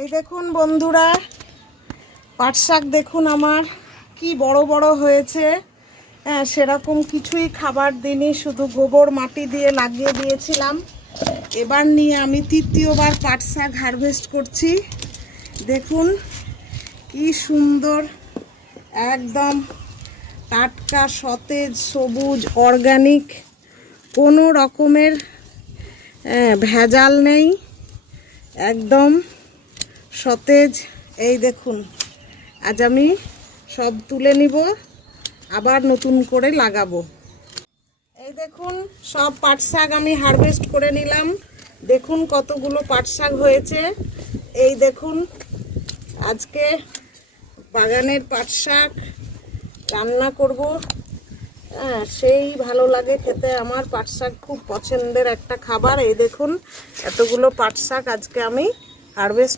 এই দেখুন বন্ধুরা, পাট শাক দেখুন আমার কি বড় বড় হয়েছে। হ্যাঁ, সেরকম কিছুই খাবার দিইনি, শুধু গোবর মাটি দিয়ে লাগিয়ে দিয়েছিলাম। এবার নিয়ে আমি তৃতীয়বার পাট শাক হারভেস্ট করছি। দেখুন কি সুন্দর, একদম টাটকা, সতেজ, সবুজ, অর্গানিক, কোনো রকমের ভেজাল নেই, একদম সতেজ। এই দেখুন, আজ আমি সব তুলে নিব, আবার নতুন করে লাগাবো। এই দেখুন সব পাট শাক আমি হারভেস্ট করে নিলাম। দেখুন কতগুলো পাট শাক হয়েছে। এই দেখুন, আজকে বাগানের পাট শাক রান্না করব। সেই ভালো লাগে খেতে, আমার পাট শাক খুব পছন্দের একটা খাবার। এই দেখুন এতগুলো পাট শাক আজকে আমি হারভেস্ট